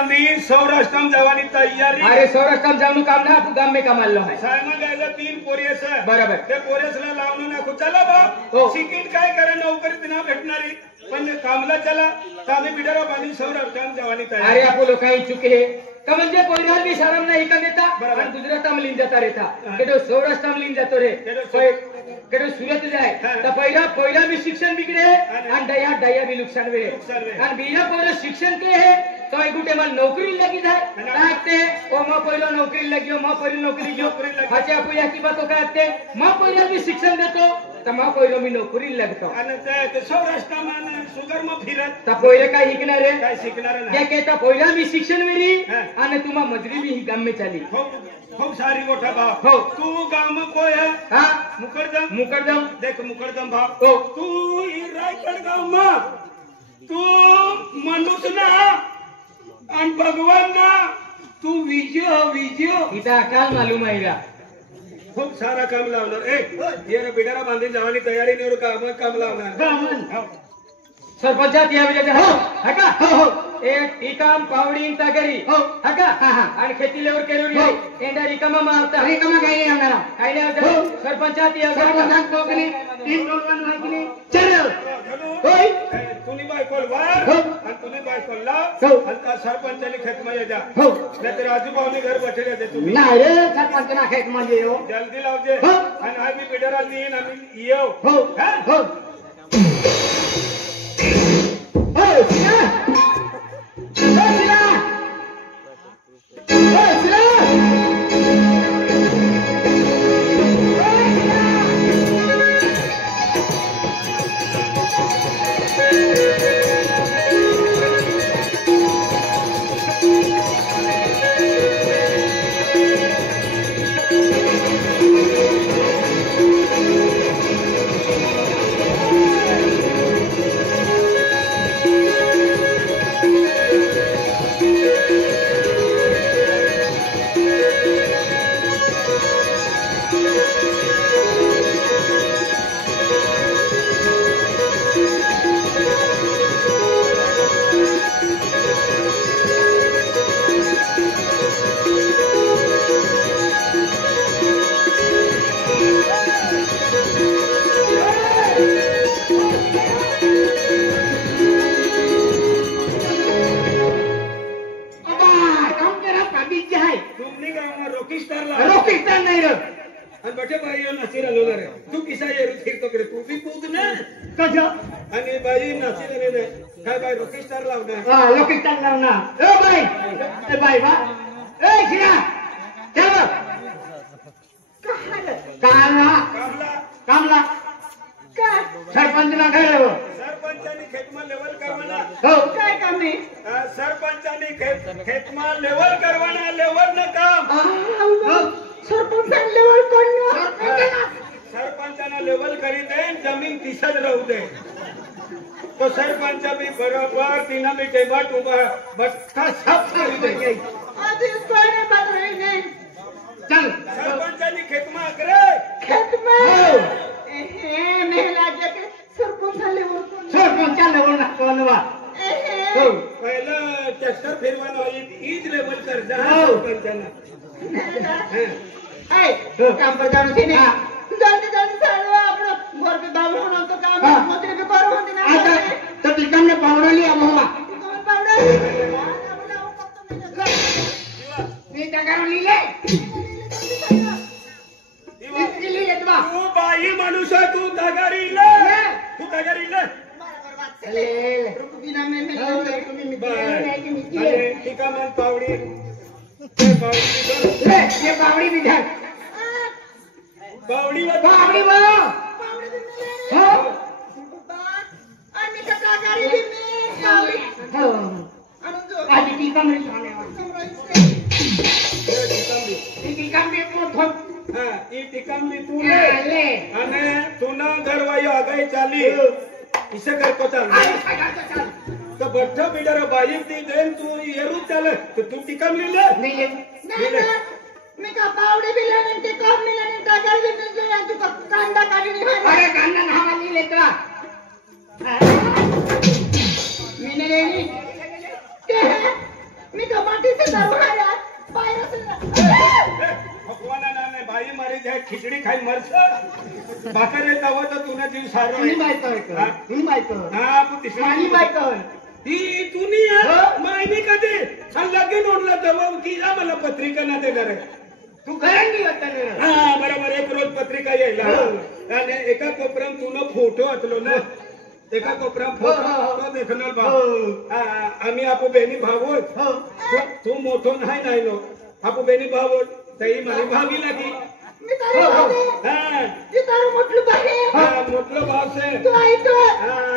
सौराष्ट्र जवानी तैयारी। अरे सौराष्ट्र जाऊन काम ना तू गाम में कमाल है सायमा गायला 3 पोरेस आहे बरोबर ते पोरेसला लावून नाखू चला बा सिकिट काय करे नोकरी तिना भेटणारी पण कामला चला कामे बिडरा पाणी सौराष्ट्र जवानी तैयारी। अरे आपण लोक काही चुके का म्हणजे कोयराल भी शरम नाही का देता आणि गुजरात में लीन जाता रहता केडो सौराष्ट्र में लीन जातो रे केडो सुरत जाए तर पहिला भी शिक्षण बिगड़े आणि दया भी नुकसान वेळे आणि बिना पहिलं शिक्षण के है तो एक गुटे mal नौकरी लगी जाए काते ओ म पहिलो नौकरी लगियो म पहिलो नौकरी जो हाचे आपण की बातो काते म पहिला भी शिक्षण देतो तर म पहिलो मी नौकरी लगतो आणि ते सौराष्ट्र मान सुगर म फिरत तर पहिले काय शिकणार रे काय शिकणार नाही या के तर पहिला भी शिक्षण वेरी आणि तुम्हा मजरी भी गाम में चाली खूप सारी गोठा भाव हो तू गाम कोय है हां मुकरदम देख मुकरदम भाव हो तू ही रायगड गाव मा तू मनुष्य ना आणि भगवान ना तू विजय इथं काल मालूम आहे रा खूप सारा काम लावणार ये बिडारा बांधून जावानी तयारी नाही काम लावणार सरपंचात या विजय हो हका हो एक टीकाम पावडीन तगरी हो हका आणि खेती लेवर केलोरी एंडा रिकामा मारता रिकामा काही नाही होणार काही नाही होत सरपंचात या सरपंचात कोकणी तीन टोलवान माहिती चल होय तुनी बायकोल वार आणि तुनी बायकोल ला आणि सरपंचाने खेत मध्ये जा हो नाहीतर आजूबाजूने घर बसले ते तुम्ही नाही रे सरपंचना खेत मध्ये हो जल्दी लावजे आणि आम्ही बिडारा नीन आम्ही येऊ हो हो तू किसा येरू फिरतोकडे तू बी कूद ना कशा आणि बाई नाचील नाही काय बाई रॉकी स्टार लावणार हा रॉकी स्टार लावणार ए बाई बा ए शिरा चल कामला काय सरपंचना घ्याव सरपंचानी खेतमा लेवल करवाना हो काय काम आहे सरपंचानी खेतमा लेवल करवाना लेवल न काम सरपंच लेवल करना सरपंचाना लेवल करी दे जमीन दिसत राहू दे तो सरपंच भी बरोबर तिना भी टेबट उभा बट्टा सब करी दे आधी कोणी बदलाय नाही चल सरपंचानी खेतमा करे खेतमा ए मेला के सरपंच लेवल ना कोणवा हो पहिला ट्रॅक्टर फिरवाना ईज लेवल कर जा सरपंचाना काम पर जाणू की नाही जल्दी चालवा आपण घर पे दाब होना तो काम मंत्री भी करो होती ना आता तो टिकम ने पावडा लिया मामा पावडा मी त्या करून लिहिले तू बाई माणूस तू तगारी ले रुपीना में ठीक है मन पावडी ये पावडी भी धर पावडी हो आणि का तगारी भी मी पावडी हो आधी ती कमरी टिकम ई टिकम भी तू ले અને તુના ઘરવાઈ આગાઈ ચાલી इसे कर को चल तो बट्ठा बिडरा बाई ती देन तू येरू चल तो तू टिकम ले नहीं ले मी का पावडे भी लेने ते काम मिलने तगारी भी मिल तू कांदा काढी नाही अरे कांदा नावा नाही लेतला मी नाही ते मी का काय खिचडी खाई मरस भाकर येत हवं तर तुला जीव सारो तुम्ही बायको हा? तुम्ही बायको हा तू तिसरी आणि बायको ती तुम्ही माहिती कधी लगीन ओढलं तेव्हा की जा मला पत्रिका ना देणार आहे तू घरांनी होता ना हा बरोबर एक रोज पत्रिका यायला आणि एका कोपऱ्यात तुला फोटो वाचलो ना एका कोपऱ्यात फोटो देखणार भाऊ आम्ही आपू बहिणी भाऊ तू मोठो नाही नो आपू बहिणी भाऊ तई माझी भावी लागी मोठलो भाव से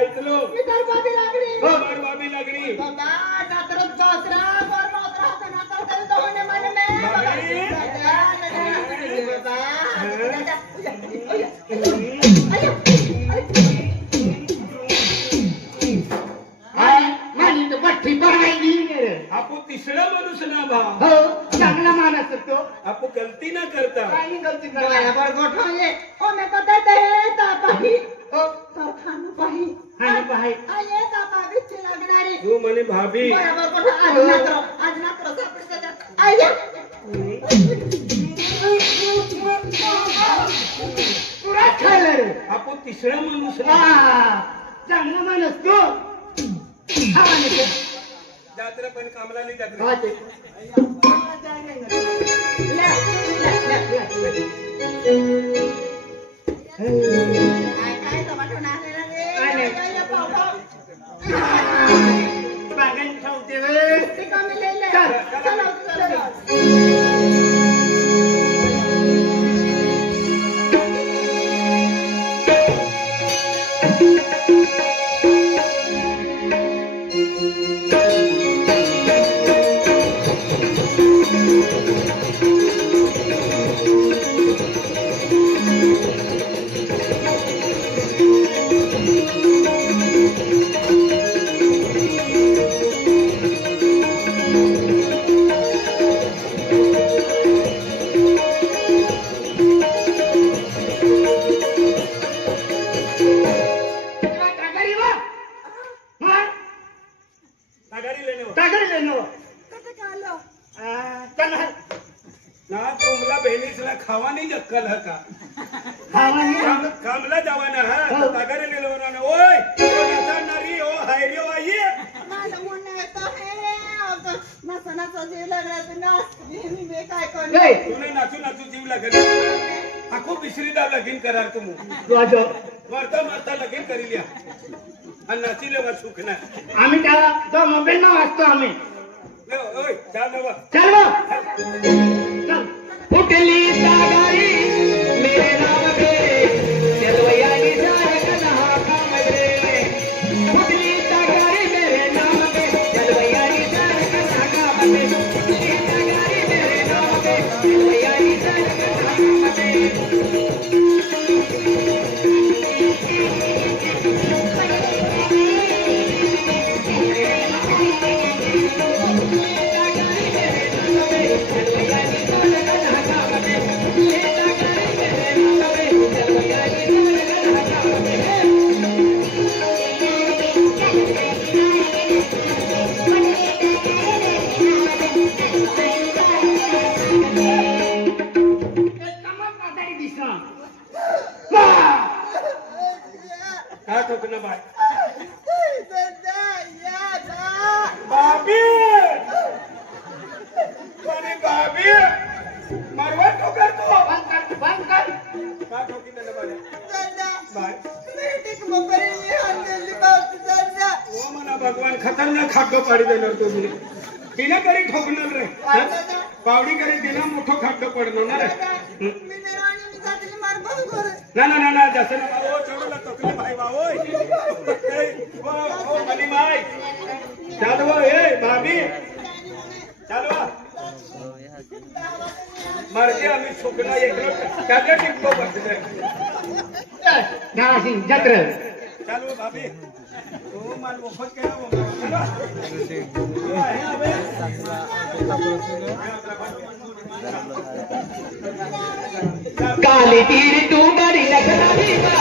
ऐकलो बाबी लागली आपू तिसरा माणूस ना भाव चांगला माणूस असतो आपू गलती ना करता काही गलती बराबर गोठवले ओ मैं पता ते तापाही ओ तर खाणं पाही खाणं पाही. आये तापा बिच्ची लागणारी तू म्हणे भाभी बराबर गोठा आज नात्र सापडी त्याच्यात आये पुरा खाल्लं रे आपू तिसरा माणूस ना चांगला माणूस तो हा माणूस जात्रा पण कामला नाही जात्रा काय टमाटो नागलेला रे काय पावडा बागेत ठेवते ते कमी लेले चला खावा नाही जक्कल का कामला जावाना हा तागारे लेलवना ओय नारी ओ हायरियो आइए माझं म्हणणं येतं हे नसनाचा जीव लागला तर नाच मी काय करू तुला नाचू जीव लागेल आखो बिसरीदा लगीन करार तुम मरता लगीन करी लिया आणि नाची लेवा सुख नाही आम्ही त्याला तो मोबाईल ना वाचतो आम्ही ओय चाल चल फुटली तागारी मेरे नाम पे चलवयानी जाए कन्हा काम रे फुटली तागारी मेरे नाम पे चलवयानी जाए कन्हा काम रे फुटली तागारी मेरे नाम पे चलवयानी जाए कन्हा काम रे काय ठोकना बाय बाबी अरे बाबी मरवा ठोकर तो बंद कर काय ठोकी ना बाय बाय ओ मना भगवान खतरनाक खाड्डो पाडी देणार तुम्ही तिने करी ठोकणार रे पावडी करी तिला मोठो खाड्डो पडणार ना रे ना जसं ना ओ चढवला तोकले भाई ओय ओ मनी माय चालवा ए भाभी चालवा मरते आम्ही सुकना एकलो त्याला टिकतो बसते गावाची जत्रा चालवा भाभी ओ माल मोफत केला चला आहे अबे काली तीर तू बड़ी लगरानी वा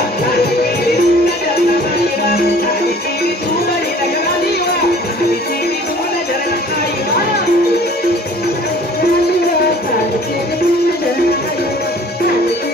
काली तीर तू बड़ी लगरानी वा काली तीर तू लगरानी वा काली तीर तू लगरानी वा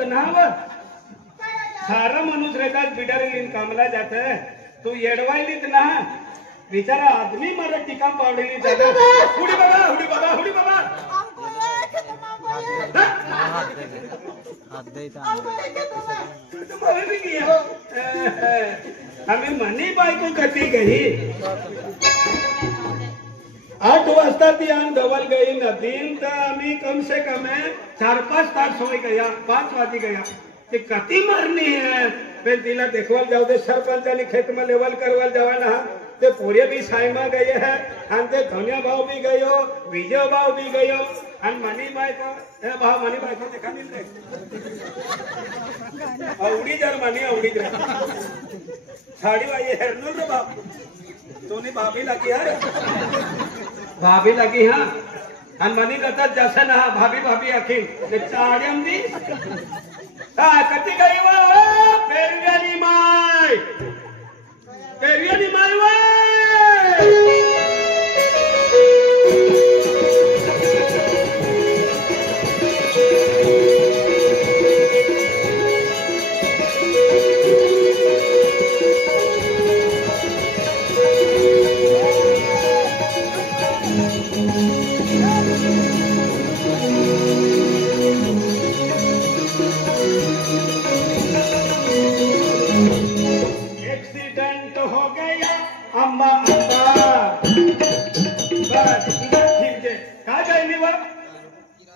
तर ना सारा माणूस रेतात बिडारी कामला जात तू येडवायलीच ना बिचारा आदमी मला टीका पावलेली जात हुडी बाबा हुडी बाबा हुडी बाबा हमें मनी बायको कटी गई 8 वाजता ती आन डबल गई नदीन तर आम्ही कम से कम 4-5 तास हो गया 5 वाजी गया ते कती मारनी है फिर तिला देखवाल जाऊ दे सरपंचानी खेत में लेवल करवाल जावाना ते पोरे भी सायमा गए है आणि ते धन्या भाव भी गयो विजय भाव भी गयो आणि मनी बायको हे भाव मनी बायको देखा दिल रे आवडी जर मनी आवडी जर साडी वाई हेरनो रे बाप तोनी भाभी लगी है भाभी लगी हां आणि मनी करतात जसं ना भाभी भाभी अखिल ते चाड्याम दी कती गई वा पेरव्यानी माय वा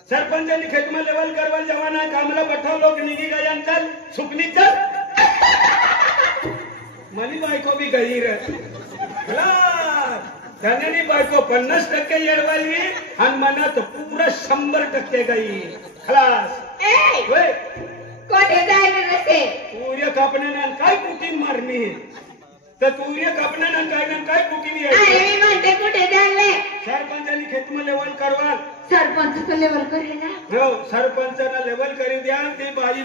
सरपंचानी खेत में लेवल करवल जवाना कामला बठाव लोग निघी गया चल सुकनी चल मनी बायको भी गई रे धन्यानी बायको 50% येडवाली आणि मनात पूरा 100% गई खलास कोठे जायला नसे सूर्य कापण्यानं काय कुटीन मारणी तर सूर्य कापण्यानं काय कुटीन अरे मी म्हणते कुठे जायले सरपंचानी खेत में लेवल करवाल सरपंच लेवल करेला हो सरपंचाला लेवल करी द्या ती बाई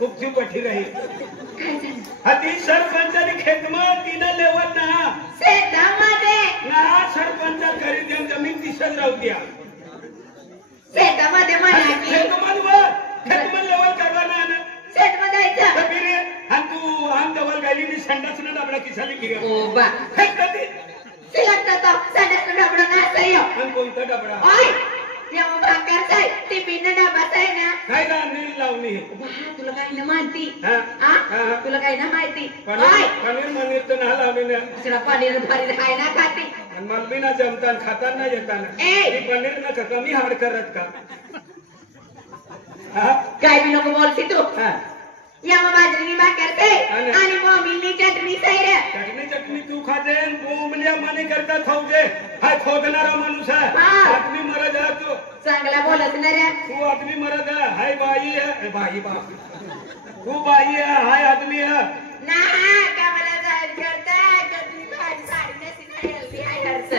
गुपची पठी राही काय झालं हा ती सरपंचाने खेतમાં तिनं लेवल ना शेतामध्ये ना सरपंचा करी द्या जमीन दिसत राहू द्या शेतामध्ये म्हणा की खेतમાં लेवल करवाना ना शेतमध्ये जायचं तर फिरे आणि तू आम डबल गाली नी संडासना डबडा किसाली गिरा ओ बा हे कधी सिलक्ता तो संडास डबडा ना सही आणि कोणता डबडा ओय जेव्हा भाकर साय ती बिन डबा साय ना काय ना नील लावणी तुला काही ना माहिती हा तुला काही ना माहिती पनीर मनीर तर ना लावणी ना दुसरा पनीर फरीर खाय ना खाती आणि मला बी ना जमताना खाताना येताना ती पनीर ना कमी हाड करत का काय बी नको बोलती तू या बाजरीनी भाकर से आणि मोमिलनी चटणी सैर चटणी तू खाते बोंबल्या माने करता खाऊजे हाय खोदणारा माणूस आहे आदमी मरद आहे तू चांगला बोलत ना रे तू आदमी मरद आहे हाय बाई आहे बाई बाप तू बाई आहे हाय आदमी आहे ना कामाला जायला करता कधी भाजी साडी नसती हेल्दी हाय हरस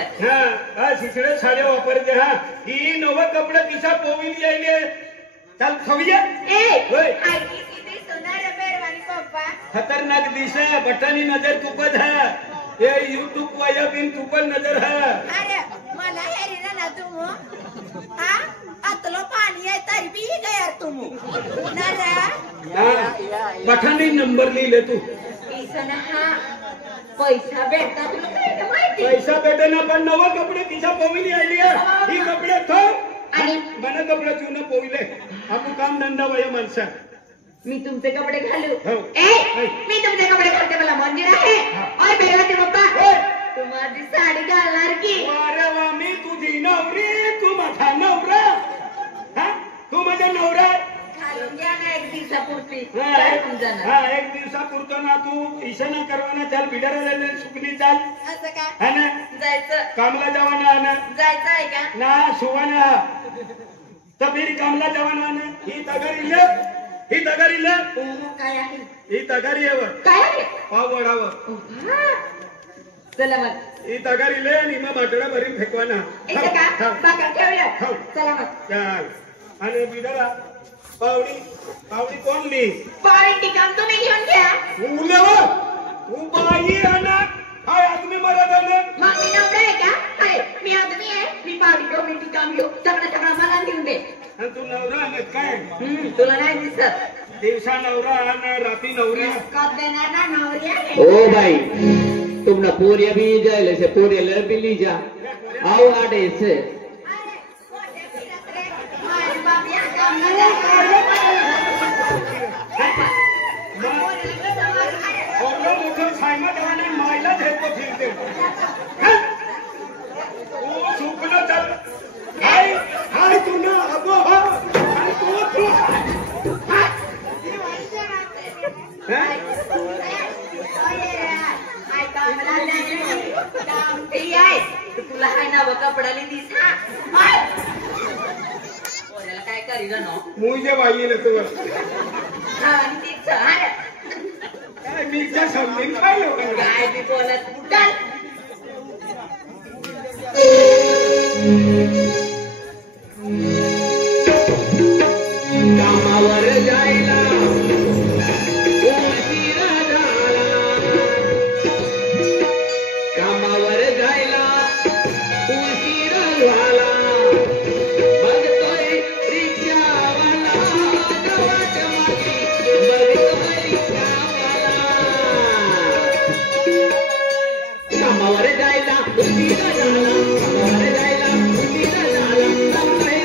हा शिसडे साड्या वापरते हा ही नव कपडे किसा पोविली यायले चल खाऊया होय खतरनाक दिस है बटनी नजर तुपत है ये यूट्यूब वाया बिन तुपन नजर है अरे मला हेरी ना तुम हा अतलो पाणी आहे तरी बी गया तुम ना बटनी नंबर लिहिले तू इसना हा पैसा भेटता तुला काय माहिती पैसा भेटे ना पण नवा कपडे किसा पोविली आली आहे ही कपडे थो आणि मन कपडे चुन पोविले आपण काम धंदा वय माणसा मी तुमचे कपडे घालू ए मी तुमचे कपडे घालते मला मंदिर आहे ओय बेलाचे पप्पा तू माझी साडी घालणार की अरे वा मी तुझी नवरी तू माझा नवरा तू माझा नवरा घालून घ्या ना एक दिवसापुरती एक दिवसापुरतो ना तू ईशाना करवाना चाल बिडारा सुकनी चाल असं का है ना जायचं कामला जवाना ना जायचं आहे का ना सुवाना तर फिर कामला जवाना ना ही तगारी ले काय आहे ही तगारी आहे काय आहे पाव वडावर चला मग ही तगारी ले आणि मग बाटला भरीन फेकवाना इथे का बाका ठेवूया चला मग चाल आणि बिडारा पावडी कोण ली पावडी टिकाम तुम्ही घेऊन घ्या तू बाई ना हाय आदमी मरद आहे मग मी नवरा आहे का अरे मी आदमी आहे मी पावडी घेऊ मी टिकाम घेऊ सगळं मला देऊन दे तू नवरा काय तुला नाही दिसत दिवसा नवरा आणि रात्री नवरी कब देना ना नवरिया ओ भाई तुम ना पूरी भी जाए से पूरी ले भी ली जा आओ आड़े से अरे कोटे फिरत रे माय बाप या काम ना और मोठं सायमत आणि मायला घेतो फिरते ओ सुकलं तर हाय हाय तू ना अगो हा आणि तू तुला आहे ना व कपडाली दिसा काय करी ग नो मुझे बाई ना तू आणि ती चढ काय मीच्या समजून काय लोकांना काय बी बोलत उठल कामावर जायला उशिरा झाला कामावर जायला उशिरा झाला बघतोय रिक्षावाला गावात मागे बघतोय रिक्षावाला कामावर जायला उशिरा झाला कामावर जायला उशिरा झाला बघतोय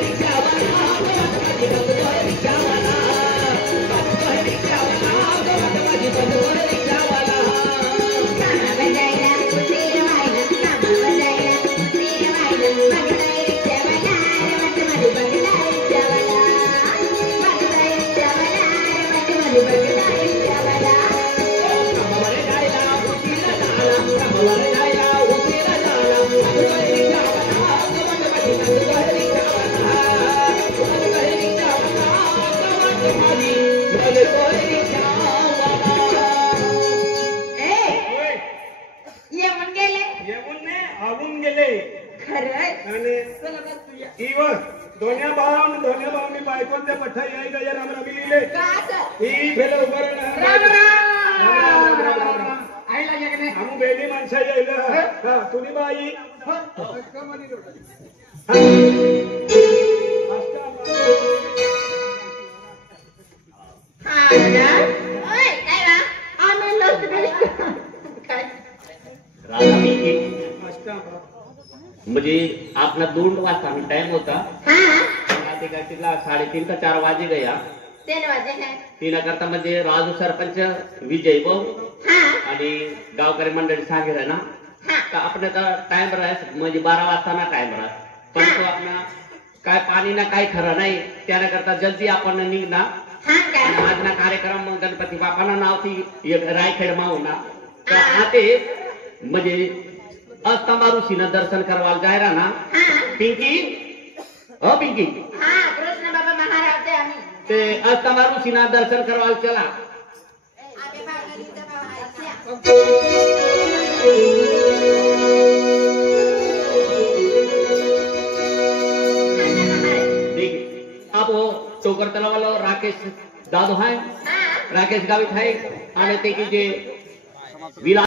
रिक्षावाला गावात मागे बघतोय रिक्षावाला बघतोय रिक्षावाला गावात मागे बघतोय रिक्षावाला कामावर जायला उशिरा झाला कामावर जायला उशिरा झाला बघतोय रिक्षावाला गावात मागे बघतोय रिक्षावाला बघतोय रिक्षावाला गावात मागे बघतोय रिक्षावाला येऊन गेले येऊन ने आवून गेले खरंय आणि चला बस तुझ्या इव दोन्या भावांनी बायकोचे पठ्ठा याय गया राम रमी लिहिले का असं ही भेल उभं राम राम आईला जगने आम्ही बेली माणसा यायला हा तुम्ही बाई हा दादा ओय काय रा आम्ही लोक काय म्हणजे आपला 2 वाजता टाइम होता हा तिला 3:30 का 4 वाजे गया 3 वाजे है तिला करता म्हणजे राजू सरपंच विजय भाऊ हा आणि गावकरी मंडळी सांगितलं ना तर आपल्या तर टाइम राहत म्हणजे 12 वाजता ना टाइम राहत पण तो आपला काय पाणी ना काही खरं नाही त्याने करता जल्दी आपण निघणार आणि आज ना कार्यक्रम गणपती बापाना नाव ती रायखेड माऊ ना तर आते म्हणजे अस्तंबाऋषीनं दर्शन करवायला जायला ना पिंकी पिंकी हा कृष्ण बाबा महाराज ते आम्ही ते अस्तंबाऋषीनं दर्शन करवायला चला आम्ही भागवलीचा भाव आहे डोंगर तलावाला राकेश दादो आहे राकेश गावित आहे आणि ते की जे विला